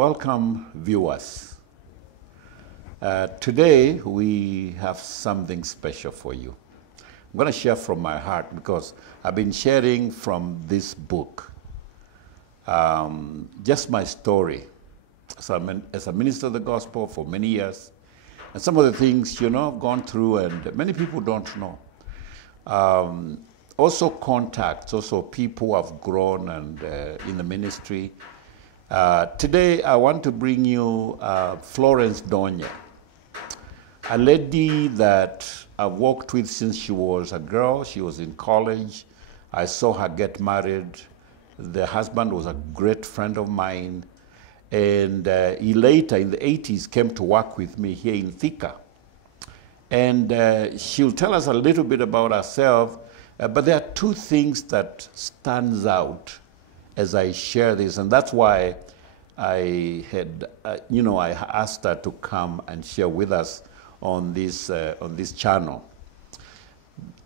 Welcome, viewers. Today, we have something special for you. I'm going to share from my heart because I've been sharing from this book, just my story. So as a minister of the gospel for many years, and some of the things, I've gone through and many people don't know. Also contacts, also people who have grown and in the ministry. Today, I want to bring you Florence Ndonye, a lady that I've worked with since she was a girl. She was in college. I saw her get married. The husband was a great friend of mine. And he later, in the 80s, came to work with me here in Thika. And she'll tell us a little bit about herself. But there are two things that stands out as I share this, and that's why I had, I asked her to come and share with us on this channel.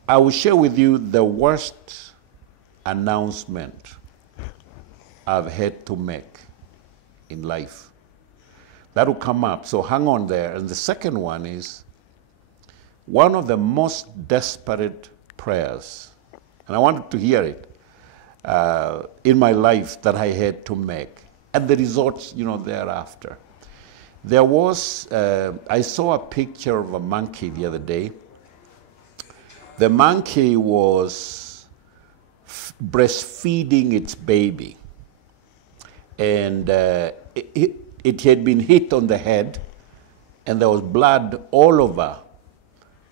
I will share with you the worst announcement I've had to make in life. That will come up, so hang on there. And the second one is one of the most desperate prayers, and I wanted to hear it, in my life that I had to make, and the results, thereafter. There was, I saw a picture of a monkey the other day. The monkey was breastfeeding its baby, and it had been hit on the head, and there was blood all over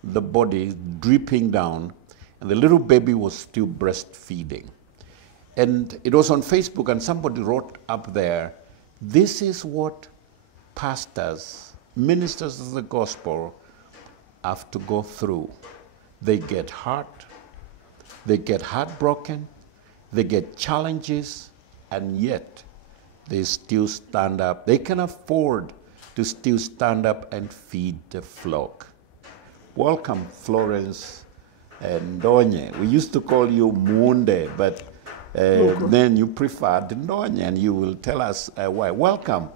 the body, dripping down, and the little baby was still breastfeeding. And it was on Facebook, and somebody wrote up there, this is what pastors, ministers of the gospel have to go through. They get hurt, they get heartbroken, they get challenges, and yet they still stand up. They can afford to still stand up and feed the flock. Welcome, Florence Ndonye. We used to call you Mulandi, but then you preferred Ndonye, and you will tell us why. Welcome.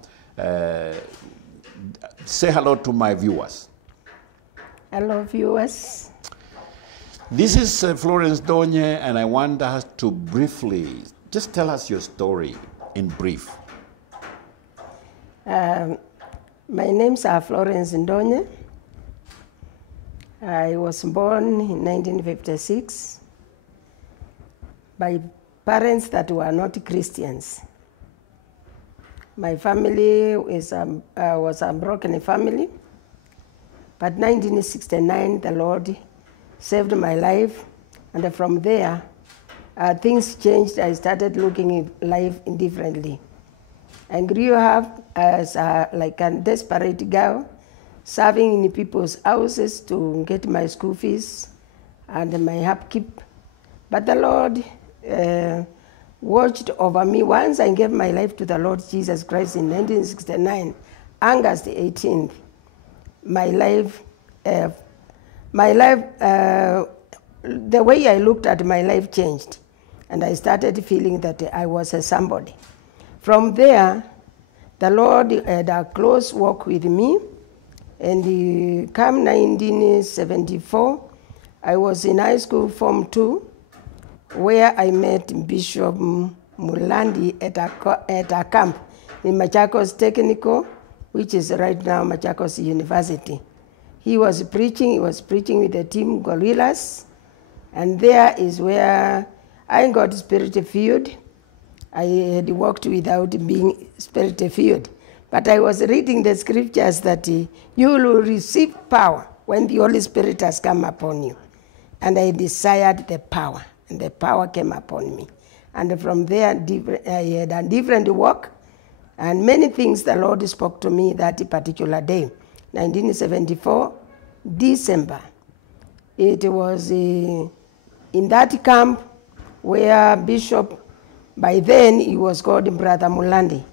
Say hello to my viewers. Hello, viewers. This is Florence Ndonye, and I want us to briefly just tell us your story in brief. My name's Florence Ndonye. I was born in 1956 by parents that were not Christians. My family was a broken family, but 1969 the Lord saved my life, and from there things changed. I started looking at life differently. I grew up as like a desperate girl, serving in people's houses to get my school fees and my upkeep. But the Lord watched over me. Once I gave my life to the Lord Jesus Christ in 1969, August 18th, the way I looked at my life changed, and I started feeling that I was a somebody. From there, the Lord had a close walk with me, and come 1974, I was in high school, Form 2, where I met Bishop Mulandi at a camp in Machakos Technical, which is right now Machakos University. He was preaching with the team Gorillas, and there is where I got spirit-filled. I had walked without being spirit-filled, but I was reading the scriptures that you will receive power when the Holy Spirit has come upon you. And I desired the power, and the power came upon me. And from there, I had a different walk, and many things the Lord spoke to me that particular day, 1974, December. It was in that camp where Bishop, by then he was called Brother Mulandi.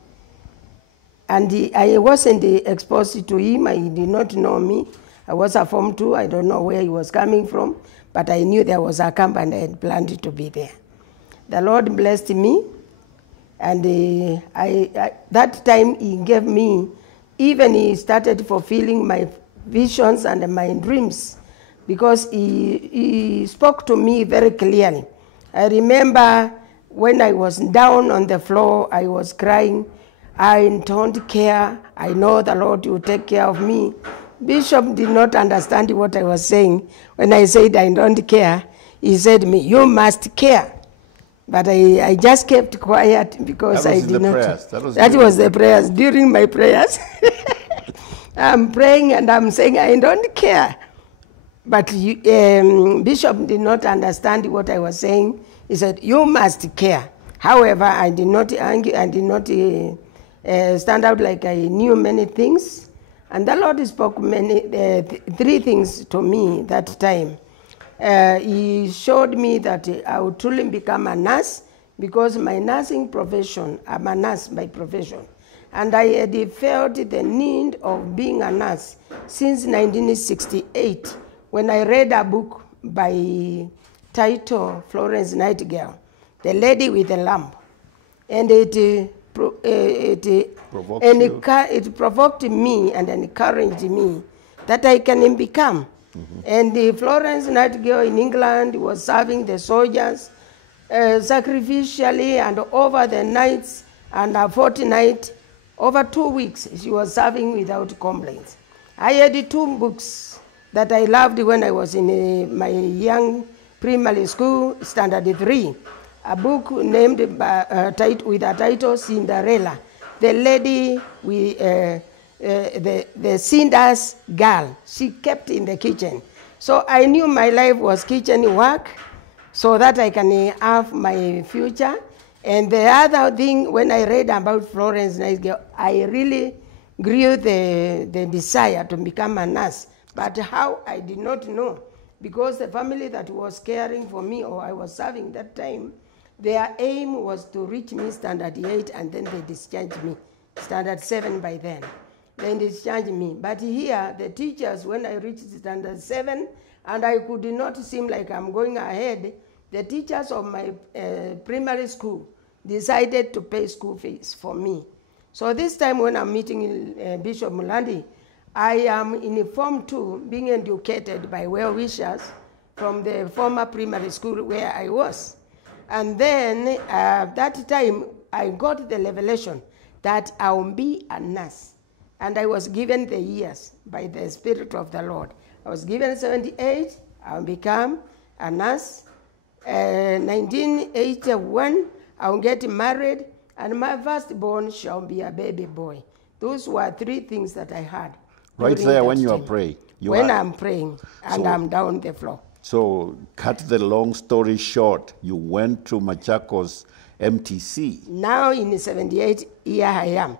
And I wasn't exposed to him. I did not know me. I was a Form 2. I don't know where he was coming from, but I knew there was a camp and I had planned to be there. The Lord blessed me, And that time he gave me, even he started fulfilling my visions and my dreams, because he spoke to me very clearly. I remember when I was down on the floor, I was crying, I don't care, I know the Lord will take care of me. Bishop did not understand what I was saying. When I said I don't care, he said to me, you must care. But I just kept quiet because I did not. Prayers. That was the prayers. During my prayers, I'm praying and I'm saying I don't care. But Bishop did not understand what I was saying. He said, you must care. However, I did not argue, I did not stand out like I knew many things. And the Lord spoke three things to me that time. He showed me that I would truly become a nurse, because my nursing profession, I'm a nurse by profession. And I had felt the need of being a nurse since 1968, when I read a book by title Florence Nightingale, The Lady with the Lamp. And it provoked me and encouraged me that I can become. Mm-hmm. And Florence Nightingale in England was serving the soldiers sacrificially, and over the nights and a fortnight, over 2 weeks, she was serving without complaints. I had two books that I loved when I was in my young primary school, standard 3. A book named with a title Cinderella, the lady with the Cinder's girl. She kept in the kitchen. So I knew my life was kitchen work, so that I can have my future. And the other thing, when I read about Florence Nightingale, I really grew the desire to become a nurse. But how, I did not know, because the family that was caring for me, or I was serving that time, their aim was to reach me standard 8, and then they discharged me. Standard 7 by then. They discharged me. But here, the teachers, when I reached standard 7, and I could not seem like I'm going ahead, the teachers of my primary school decided to pay school fees for me. So this time when I'm meeting Bishop Mulandi, I am in Form 2, being educated by well-wishers from the former primary school where I was. And then that time, I got the revelation that I will be a nurse. And I was given the years by the Spirit of the Lord. I was given 78, I will become a nurse. 1981, I will get married, and my firstborn shall be a baby boy. Those were three things that I had. Right there when you are praying. When I'm praying, and I'm down the floor. So, cut the long story short, you went to Machakos MTC. Now in 78, here I am.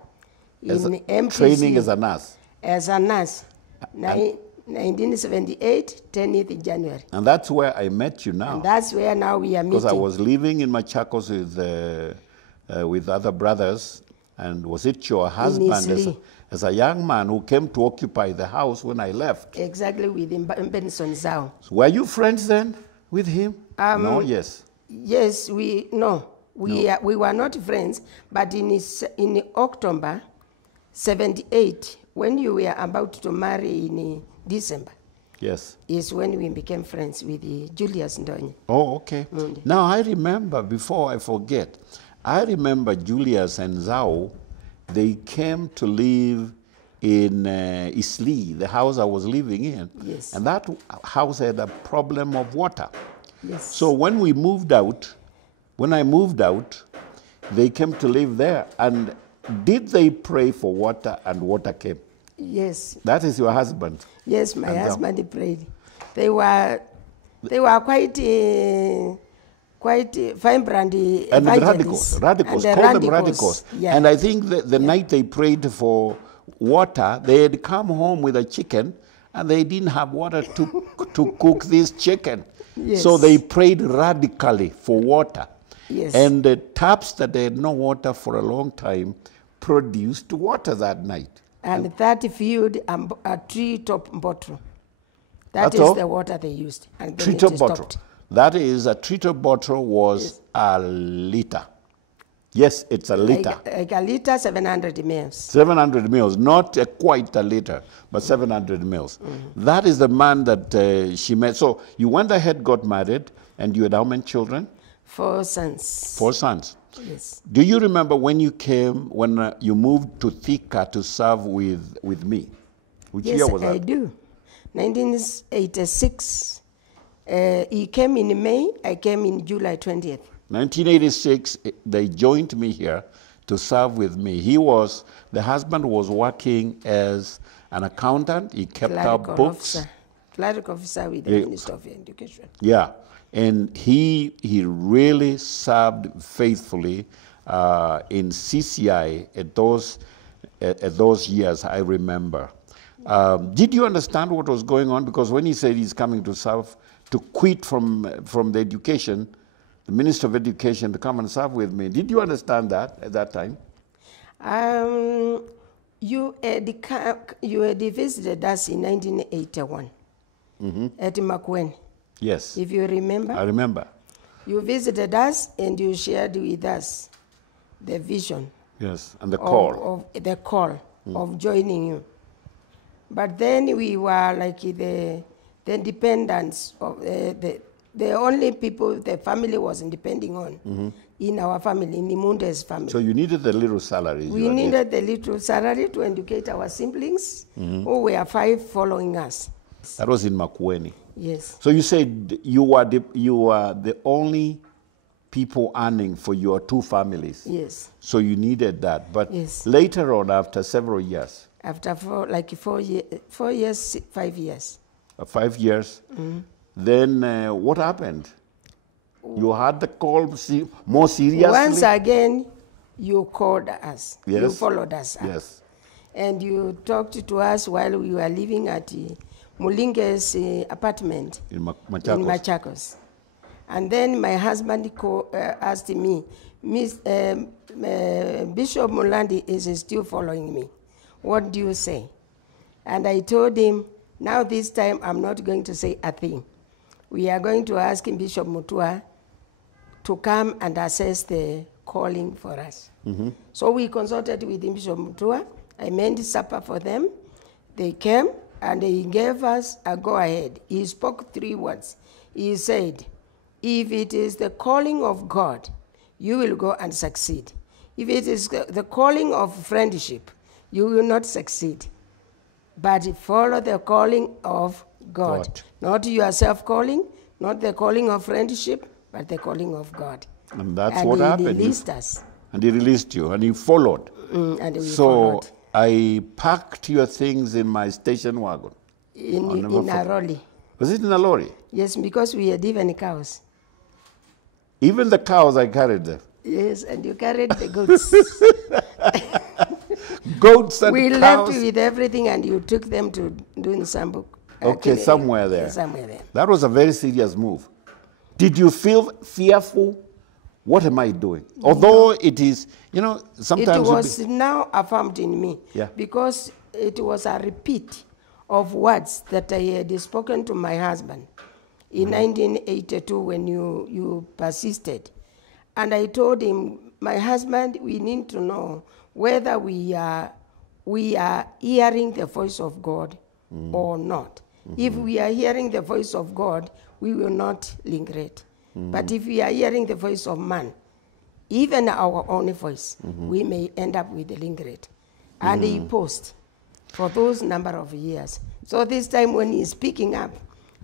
In MTC. Training as a nurse. As a nurse. 1978, 10th January. And that's where I met you now. And that's where now we are meeting. Because I was living in Machakos with other brothers, and was it your husband as a young man who came to occupy the house when I left? Exactly, with Benson Zhao. So were you friends then with him? No, yes. Yes, we were not friends, but in October 78, when you were about to marry in December, yes, is when we became friends with Julius Ndonye. Oh, okay. Now I remember, before I forget, I remember Julius and Zhao, they came to live in Isli, the house I was living in. Yes. And that house had a problem of water. Yes. So when I moved out, they came to live there. And did they pray for water, and water came? Yes. That is your husband? Yes, my husband prayed. They were quite vibrant and radicals. Call them radicals. Yeah. And I think that the night they prayed for water, they had come home with a chicken, and they didn't have water to cook this chicken. Yes. So they prayed radically for water. Yes. And the taps that they had no water for a long time produced water that night. And that filled a treetop bottle. That is the water they used. And treetop bottle. That is, a treetop bottle was a liter. Yes, it's a liter. Like a liter, 700 mils. 700 mils, not quite a liter, but 700 mils. That is the man that she met. So you went ahead, got married, and you had how many children? 4 sons. 4 sons. Yes. Do you remember when you came, when you moved to Thika to serve with me? Which year was that? Yes, I do. 1986. He came in May, I came in July 20th. 1986, they joined me here to serve with me. The husband was working as an accountant. He kept our books. Clerical officer with the Minister of Education. Yeah, and he really served faithfully in CCI at those years, I remember. Did you understand what was going on? Because when he said he's coming to serve, to quit from the education, the Minister of Education, to come and serve with me, did you understand that at that time? You had visited us in 1981 at Makwen. Yes. If you remember. I remember. You visited us and you shared with us the vision. Yes, and the call. Of the call of joining you. But then we were like the dependents of the only people the family wasn't depending on in our family, in the Munde's family. So you needed the little salary. We needed the little salary to educate our siblings who were 5 following us. That was in Makueni. Yes. So you said you were the only people earning for your 2 families. Yes. So you needed that. But yes. Later on, after several years. After 4 years, 5 years. 5 years. Then what happened? You had the call more seriously? Once again, you called us. Yes. You followed us. Yes. And you talked to us while we were living at Mulinge's apartment in Machakos. And then my husband asked me, Bishop Mulandi is still following me. What do you say? And I told him, now this time I'm not going to say a thing. We are going to ask Bishop Mutua to come and assess the calling for us. So we consulted with Bishop Mutua. I made supper for them. They came and he gave us a go-ahead. He spoke 3 words. He said, if it is the calling of God, you will go and succeed. If it is the calling of friendship, you will not succeed. But follow the calling of God. Not your self-calling, not the calling of friendship, but the calling of God. And that's what happened. And he released us. And he released you, and he followed. And we followed. I packed your things in my station wagon. In a lorry. Was it in a lorry? Yes, because we had even cows. Even the cows, I carried them. Yes, and you carried the goats. Goats and we cows. left with everything, and you took them to Dunsambuk. Okay, somewhere there. Somewhere there. That was a very serious move. Did you feel fearful? What am I doing? Although it is, sometimes... It was now affirmed in me. Yeah. Because it was a repeat of words that I had spoken to my husband in 1982 when you persisted. And I told him, my husband, we need to know whether we are hearing the voice of God or not. If we are hearing the voice of God, we will not lingerate. But if we are hearing the voice of man, even our own voice, we may end up with the lingerate. And he paused for those number of years. So this time when he's speaking up,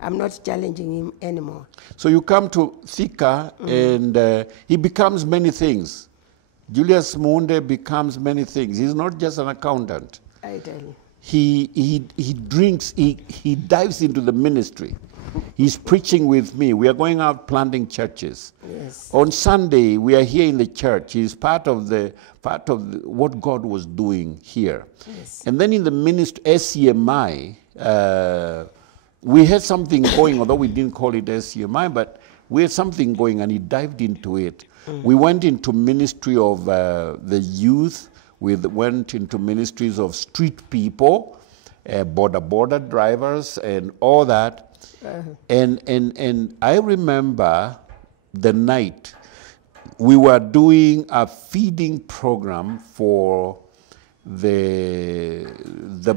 I'm not challenging him anymore. So you come to Thika and he becomes many things. Julius Munde becomes many things. He's not just an accountant. I tell you. He dives into the ministry. He's preaching with me. We are going out planting churches. Yes. On Sunday, we are here in the church. He's part of what God was doing here. Yes. And then in the ministry, SCMI, we had something going, although we didn't call it SCMI, but we had something going, and he dived into it. We went into ministry of the youth. We went into ministries of street people, border drivers, and all that. And I remember the night we were doing a feeding program for the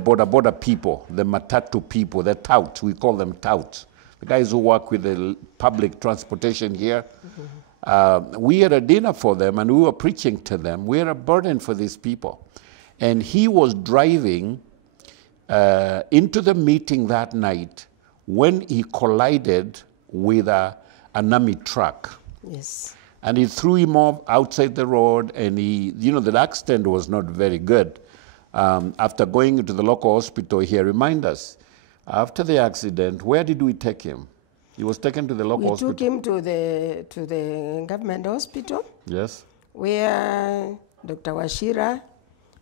border people, the matatu people, the touts, we call them touts, the guys who work with the public transportation here. We had a dinner for them and we were preaching to them. We had a burden for these people. And he was driving into the meeting that night when he collided with an army truck. Yes. And he threw him off outside the road, and the accident was not very good. After going into the local hospital, he reminded us, after the accident, where did we take him? He was taken to the local hospital. We took him to the government hospital. Yes. Where Dr. Wachira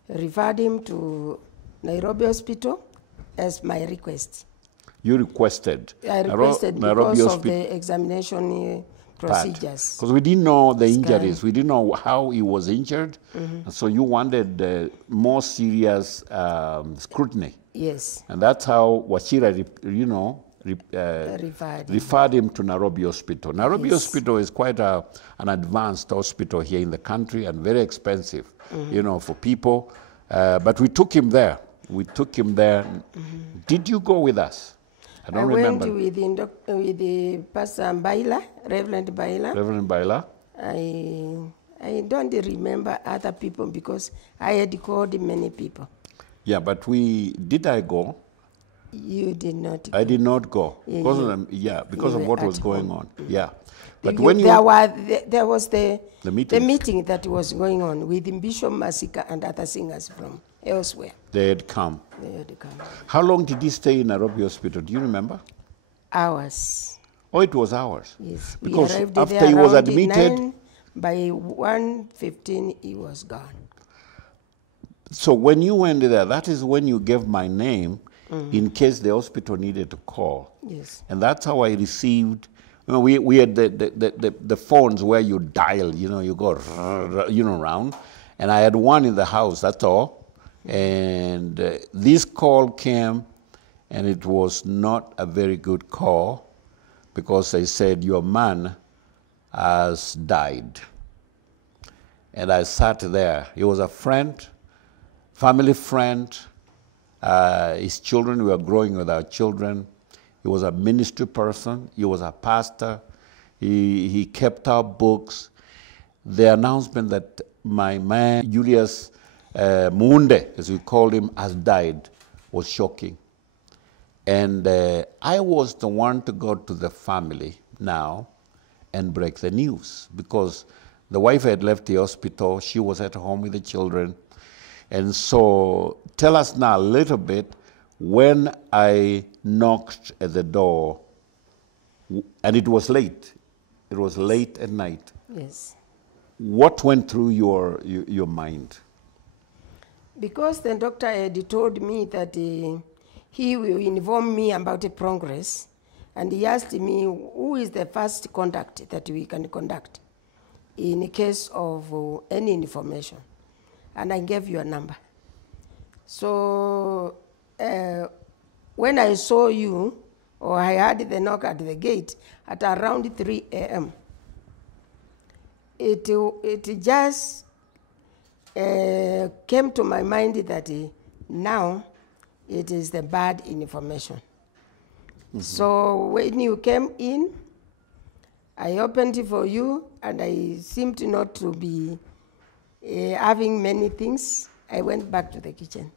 referred him to Nairobi Hospital as my request. You requested? I requested because of the examination procedures. Because we didn't know the injuries. We didn't know how he was injured. So you wanted more serious scrutiny. Yes. And that's how Wachira, referred him to Nairobi Hospital. Nairobi Hospital is quite an advanced hospital here in the country and very expensive, for people. But we took him there. Did you go with us? I don't remember. Went with the Pastor Baila, Reverend Baila. Reverend Baila. I don't remember other people because I had called many people. Yeah, but did I go? You did not go. I did not go. Because of what was going on. Yeah. But when there was the meeting that was going on with Bishop Masika and other singers from elsewhere. They had come. How long did he stay in Nairobi Hospital? Do you remember? Hours. Oh, it was hours. Yes. Because after he was admitted, 9, by 1:15 he was gone. So when you went there, that is when you gave my name in case the hospital needed to call. Yes. And that's how I received. We had the phones where you dial, you go, around. And I had one in the house, that's all. And this call came, and it was not a very good call because they said, your man has died. And I sat there. He was a friend, family friend. His children, we were growing with our children. He was a ministry person. He was a pastor. He kept our books. The announcement that my man, Julius Munde, as we called him, has died was shocking. And I was the one to go to the family now and break the news because the wife had left the hospital. She was at home with the children. And so tell us now a little bit when I knocked at the door, and it was late. It was late at night. Yes. What went through your mind? Because the doctor had told me that he will inform me about the progress, and he asked me who is the first contact that we can conduct in case of any information. And I gave you a number. So when I saw you, or I heard the knock at the gate at around 3 a.m., it just came to my mind that now it is the bad information. So when you came in, I opened it for you, and I seemed not to be having many things. I went back to the kitchen.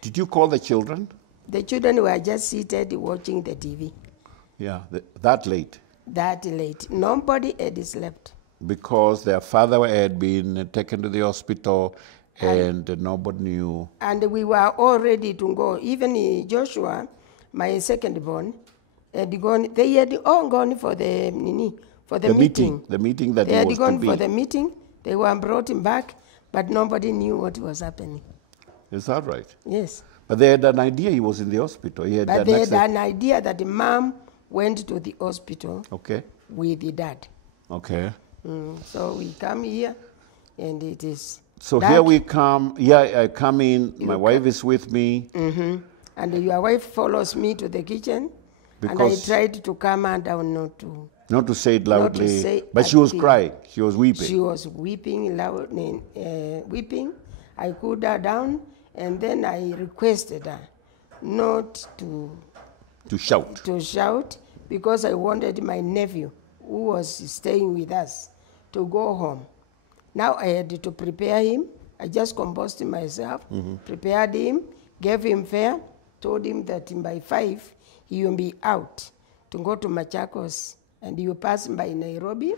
Did you call the children? The children were just seated watching the TV. Yeah, that late? That late. Nobody had slept. Because their father had been taken to the hospital and nobody knew. And we were all ready to go. Even Joshua, my second born, had gone. They had all gone for the meeting. The meeting that they had gone for the meeting. They were brought him back, but nobody knew what was happening. Is that right? Yes. But they had an idea he was in the hospital. They had an idea that the mom went to the hospital with the dad. Okay. So we come here, and it is so dark. Here we come. Yeah, I come in. My wife is with me. And your wife follows me to the kitchen. And I tried to calm her down not to Not to say it Not to loudly, say but a she was thing. crying. She was weeping. She was weeping loud, weeping. I cooled her down, and then I requested her not to shout, because I wanted my nephew, who was staying with us, to go home. Now I had to prepare him. I just composed myself, prepared him, gave him fare, told him that by 5 he will be out to go to Machakos, and he will pass by Nairobi.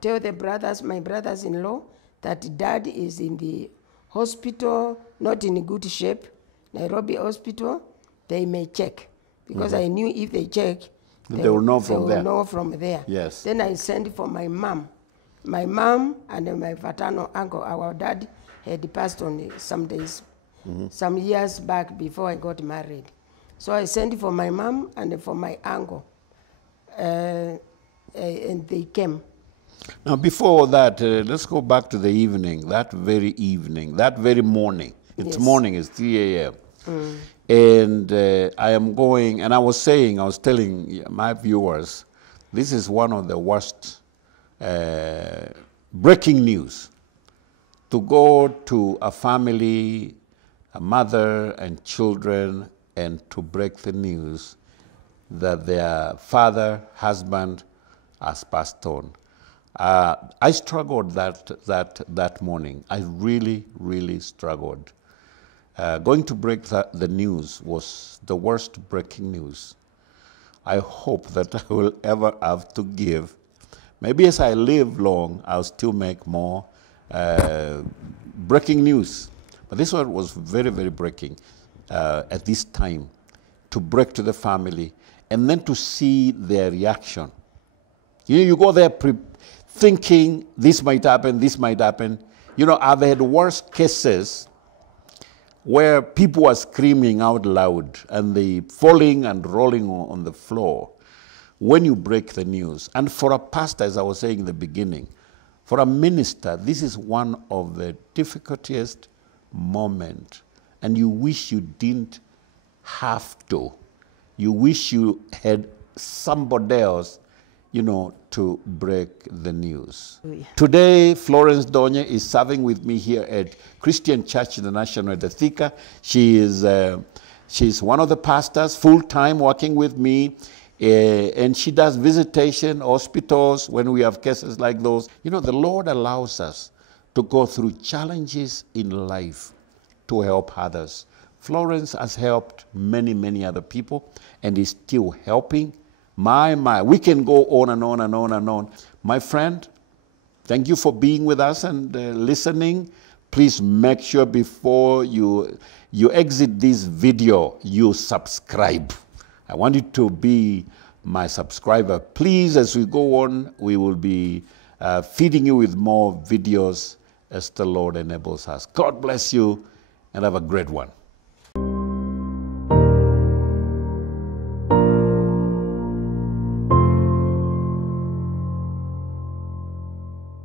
Tell the brothers, my brothers-in-law, that Dad is in the hospital, not in good shape, Nairobi hospital. They may check, because I knew if they check, they will know from there. Yes. Then I sent for my mom. My mom and my paternal uncle, our dad had passed on some days, some years back before I got married. So I sent for my mom and for my uncle, and they came. Now, before that, let's go back to the evening, that very morning. It's morning, it's 3 a.m. And I am going, and I was telling my viewers, this is one of the worst breaking news. To go to a family, a mother and children, and to break the news that their father, husband has passed on. I struggled that morning. I really, really struggled. Going to break the news was the worst breaking news. I hope that I will ever have to give. Maybe as I live long, I'll still make more breaking news. But this one was very, very breaking at this time, to break to the family and then to see their reaction. You go there thinking this might happen, this might happen. I've had worse cases where people are screaming out loud and they falling and rolling on the floor when you break the news. And for a pastor, as I was saying in the beginning, for a minister, this is one of the difficultest moments. And you wish you didn't have to. You wish you had somebody else, to break the news. Oh, yeah. Today, Florence Ndonye is serving with me here at Christian Church International Thika. She's one of the pastors, full-time, working with me, and she does visitation, hospitals, when we have cases like those. The Lord allows us to go through challenges in life to help others. Florence has helped many, many other people and is still helping. My, we can go on and on and on and on. My friend, thank you for being with us and listening. Please make sure before you exit this video, you subscribe. I want you to be my subscriber. Please, as we go on, we will be feeding you with more videos as the Lord enables us. God bless you and have a great one.